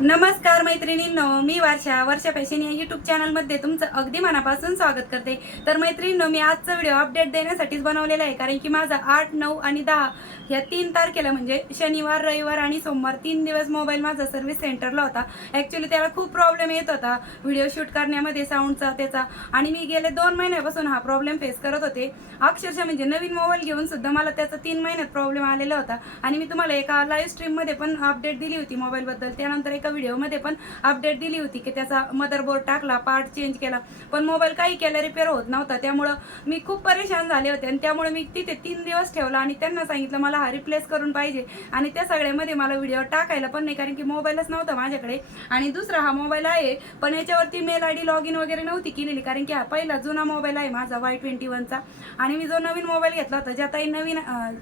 नमस्कार मैत्रिणींनो मी वर्षा. वर्षा फॅशन या युट्यूब चॅनलमध्ये तुमचं अगदी मनापासून स्वागत करते. तर मैत्रिणींनो मी आजचा व्हिडिओ अपडेट देण्यासाठीच बनवलेला आहे कारण की माझा आठ नऊ आणि दहा ह्या तीन तारखेला म्हणजे शनिवार रविवार आणि सोमवार तीन दिवस मोबाईल माझा सर्व्हिस सेंटरला होता. ॲक्च्युली त्याला खूप प्रॉब्लेम येत होता. व्हिडिओ शूट करण्यामध्ये साऊंडचा त्याचा. आणि मी गेले दोन महिन्यापासून हा प्रॉब्लेम फेस करत होते. अक्षरशः म्हणजे नवीन मोबाईल घेऊन सुद्धा मला त्याचा तीन महिन्यात प्रॉब्लेम आलेला होता. आणि मी तुम्हाला एका लाईव्ह स्ट्रीममध्ये पण अपडेट दिली होती मोबाईलबद्दल त्यानंतर एक व्हिडिओमध्ये पण अपडेट दिली होती की त्याचा मदरबोर्ड टाकला पार्ट चेंज केला. पण मोबाईल काही केला रिपेअर होत नव्हता. त्यामुळं मी खूप परेशान झाले होते आणि त्यामुळे मी तिथे तीन दिवस ठेवला आणि त्यांना सांगितलं मला हा रिप्लेस करून पाहिजे. आणि त्या सगळ्यामध्ये मला व्हिडिओ टाकायला पण नाही कारण की मोबाईलच नव्हता माझ्याकडे. आणि दुसरा हा मोबाईल आहे पण याच्यावरती mail I D log in वगैरे नव्हती केलेली कारण की हा पहिला जुना मोबाईल आहे माझा वाय ट्वेंटी वनचा आणि मी जो नवीन मोबाईल घेतला होता ज्या ताई नवीन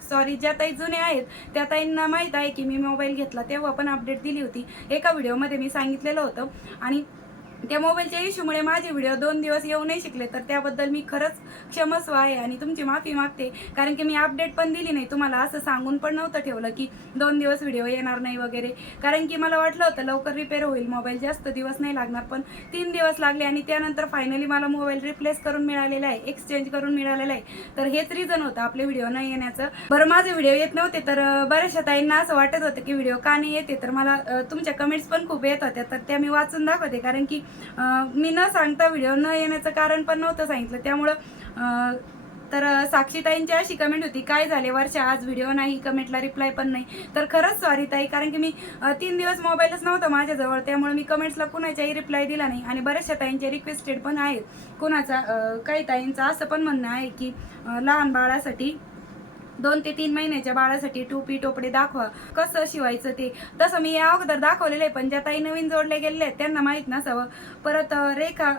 सॉरी ज्या ताई जुने आहेत त्या ताईंना माहीत आहे की मी मोबाईल घेतला तेव्हा पण अपडेट दिली होती. एका व्हिडिओमध्ये मी सांगितलेलं होतं. आणि त्या मोबाईलच्या इश्यूमुळे माझे व्हिडिओ दोन दिवस येऊ नाही शिकले तर त्याबद्दल मी खरंच क्षमस्व आहे आणि तुमची माफी मागते. कारण की मी अपडेट पण दिली नाही. तुम्हाला असं सांगून पण नव्हतं ठेवलं की दोन दिवस व्हिडिओ येणार नाही वगैरे. कारण की मला वाटलं होतं लवकर रिपेअर होईल. मोबाईल जास्त दिवस नाही लागणार पण तीन दिवस लागले आणि त्यानंतर फायनली मला मोबाईल रिप्लेस करून मिळालेला आहे एक्सचेंज करून मिळालेला आहे. तर हेच रिझन होतं आपले व्हिडिओ न येण्याचं. बरं माझे व्हिडिओ येत नव्हते तर बऱ्याचशा ताईंना असं वाटत होतं की व्हिडिओ का नाही येते? तर मला तुमच्या कमेंट्स पण खूप येत होत्या. तर त्या मी वाचून दाखवते. कारण की मी न सांगता व्हिडिओ न येण्याचं कारण पण नव्हतं सांगितलं. त्यामुळं तर साक्षीताईंची अशी कमेंट होती काय झाले वर्षा? आज व्हिडिओ नाही कमेंटला रिप्लाय पण नाही. तर खरंच सॉरी ताई कारण की मी तीन दिवस मोबाईलच नव्हता माझ्याजवळ. त्यामुळे मी कमेंट्सला कुणाच्याही रिप्लाय दिला नाही. आणि बऱ्याचशा ताईंचे रिक्वेस्टेड पण आहेत. कुणाचा काही ताईंचं असं पण म्हणणं आहे की लहान बाळासाठी दोन ते तीन महिन्याच्या बाळासाठी टोपी टोपडे दाखवा. कसं शिवायचं ते? तसं मी या अगोदर दाखवलेलं आहे पण ज्या ताई नवीन जोडले गेलेले आहेत त्यांना माहीत नसावं. परत रेखा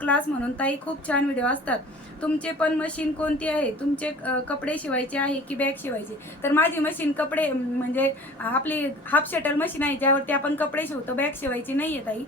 क्लास म्हणून ताई खूप छान व्हिडिओ असतात. तुमचे पण मशीन कोणती आहे? तुमचे कपडे शिवायचे आहे की बॅग शिवायचे? तर माझी मशीन कपडे म्हणजे आपली हाफ शटल मशीन आहे ज्यावरती आपण कपडे शिवतो बॅग शिवायची नाही आहे ताई.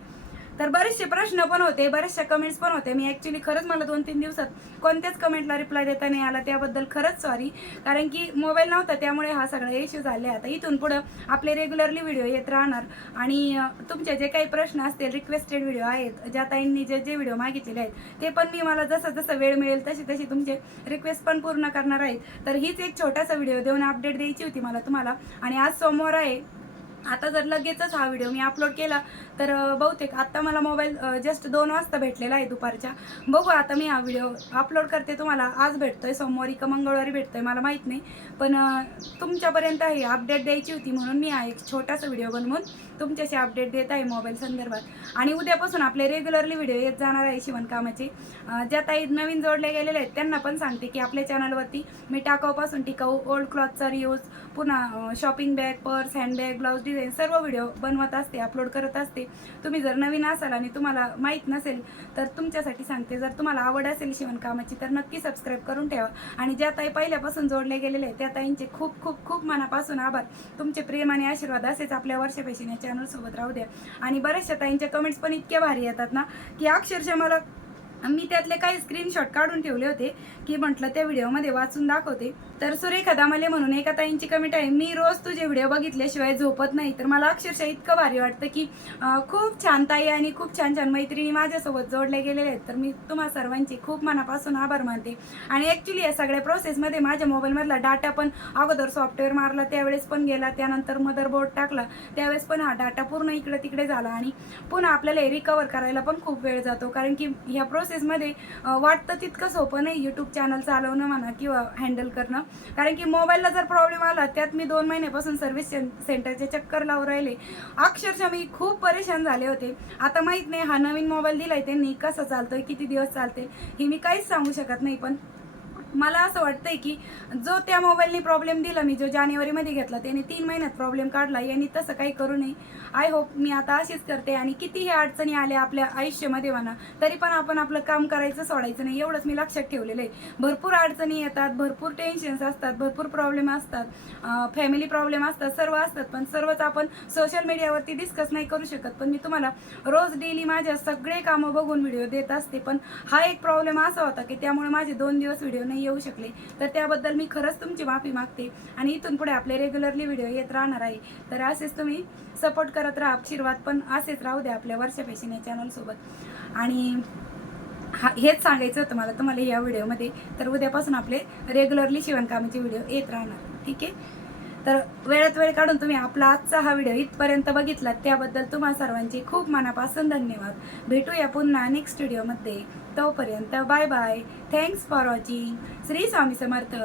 तर बरेचसे प्रश्न पण होते बरेचशा कमेंट्स पण होते. मी ॲक्च्युली खरंच मला दोन तीन दिवसात कोणत्याच कमेंटला रिप्लाय देता नाही आला त्याबद्दल खरंच सॉरी कारण की मोबाईल नव्हता त्यामुळे हा सगळा इश्यू झाले. आता इथून पुढं आपले रेग्युलरली व्हिडिओ येत राहणार. आणि तुमचे जे काही प्रश्न असतील रिक्वेस्टेड व्हिडिओ आहेत ज्या ताईंनी जे जे व्हिडिओ मागितलेले आहेत ते पण मी मला जसं जसं वेळ मिळेल तशी तशी तुमचे रिक्वेस्ट पण पूर्ण करणार आहेत. तर हीच एक छोटासा व्हिडिओ देऊन अपडेट द्यायची होती मला तुम्हाला. आणि आज सोमवार आहे. आता जर लगेचच हा व्हिडिओ मी अपलोड केला तर बहुतेक आत्ता मला मोबाईल जस्ट दोन वाजता भेटलेला आहे दुपारच्या. बघू आता मी हा व्हिडिओ अपलोड करते तुम्हाला आज भेटतो आहे सोमवारी का मंगळवारी भेटतो आहे मला माहीत नाही. पण तुमच्यापर्यंत हे अपडेट द्यायची होती म्हणून मी हा एक छोटासा व्हिडिओ बनवून तुमच्याशी अपडेट देत आहे मोबाईल संदर्भात. आणि उद्यापासून आपले रेग्युलरली व्हिडिओ येत जाणार आहे शिवणकामाचे. ज्या ताई नवीन जोडले गेलेले आहेत त्यांना पण सांगते की आपल्या चॅनलवरती मी टाकाऊपासून टिकाऊ ओल्ड क्लॉथचा रियूज पुन्हा shopping bag purse handbag blouse design सर्व व्हिडिओ बनवत असते अपलोड करत असते. तुम्ही जर नवीन असाल आणि तुम्हाला माहीत नसेल तर तुमच्यासाठी सांगते. जर तुम्हाला आवड असेल शिवणकामाची तर नक्की सबस्क्राईब करून ठेवा. आणि ज्या ताई पहिल्यापासून जोडले गेलेले आहेत त्या ताईंचे खूप खूप खूप मनापासून आभार. तुमचे प्रेम आणि आशीर्वाद असेच आपल्या वर्षपेशीने चॅनलसोबत राहू द्या. आणि बऱ्याचशा ताईंच्या कमेंट्स पण इतक्या भारी येतात ना की अक्षरशः मला मी त्यातले काही स्क्रीनशॉट काढून ठेवले होते की म्हटलं त्या व्हिडिओमध्ये वाचून दाखवते. तर सुरेखा दामले म्हणून एका ताईंची कमेंट आहे मी रोज तुझे व्हिडिओ बघितल्याशिवाय झोपत नाही. तर मला अक्षरशः इतकं भारी वाटतं की खूप छान ताई आणि खूप छान छान मैत्रिणी माझ्यासोबत जोडले गेलेले आहेत. तर मी तुम्हा सर्वांची खूप मनापासून आभार मानते. आणि ॲक्च्युली या सगळ्या प्रोसेसमध्ये माझ्या मोबाईलमधला डाटा पण अगोदर सॉफ्टवेअर मारला त्यावेळेस पण गेला त्यानंतर मदरबोर्ड टाकला त्यावेळेस पण हा डाटा पूर्ण इकडे तिकडे झाला आणि पुन्हा आपल्याला रिकवर करायला पण खूप वेळ जातो. कारण की ह्या प्रोसेसमध्ये वाटतं तितकं सोपं नाही यूट्यूब चॅनल चालवणं म्हणा किंवा हँडल करणं. कारण की मोबाईलला जर प्रॉब्लेम आला त्यात मी दोन महिन्यापासून सर्व्हिस सेंटरचे चक्कर लावून राहिले. अक्षरशः मी खूप परेशान झाले होते. आता माहीत नाही हा नवीन मोबाईल दिलाय त्यांनी कसं चालतोय किती दिवस चालते हे मी काहीच सांगू शकत नाही. पण मला असं वाटतंय की जो त्या मोबाईलने प्रॉब्लेम दिला मी जो जानेवारीमध्ये घेतला त्याने तीन महिन्यात प्रॉब्लेम काढला. यांनी तसं काही करू नये. आय होप मी आता अशीच करते आणि कितीही अडचणी आल्या आपल्या आयुष्यामध्ये म्हणा तरी पण आपण आपलं काम करायचं सोडायचं नाही. एवढंच मी लक्षात ठेवलेलं आहे. भरपूर अडचणी येतात भरपूर टेन्शन्स असतात भरपूर प्रॉब्लेम असतात. फॅमिली प्रॉब्लेम असतात सर्व असतात पण सर्वच आपण सोशल मीडियावरती डिस्कस नाही करू शकत. पण मी तुम्हाला रोज डेली माझ्या सगळे कामं बघून व्हिडिओ देत असते. पण हा एक प्रॉब्लेम असा होता की त्यामुळे माझे दोन दिवस व्हिडिओ नाही नाही येऊ शकले. तर त्याबद्दल मी खरंच तुमची माफी मागते आणि इथून पुढे आपले रेग्युलरली व्हिडिओ येत राहणार आहे. तर असेच तुम्ही सपोर्ट करत राहा आशीर्वाद पण असेच राहू द्या आपल्या वर्ष पेशीने चॅनलसोबत आणि हा हेच सांगायचं होतं मला तुम्हाला या व्हिडिओमध्ये तर उद्यापासून आपले रेग्युलरली शिवणकामाचे व्हिडिओ येत राहणार. ठीक आहे? तर वेळात वेळ काढून तुम्ही आपला आजचा हा व्हिडिओ इथपर्यंत बघितला त्याबद्दल तुम्हा सर्वांचे खूप मनापासून धन्यवाद. भेटूया पुन्हा नेक्स्ट स्टुडिओमध्ये तोपर्यंत bye bye thanks for watching Shri Swami Samarth.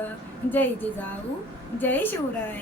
जय जिजाऊ. जय शिवराय.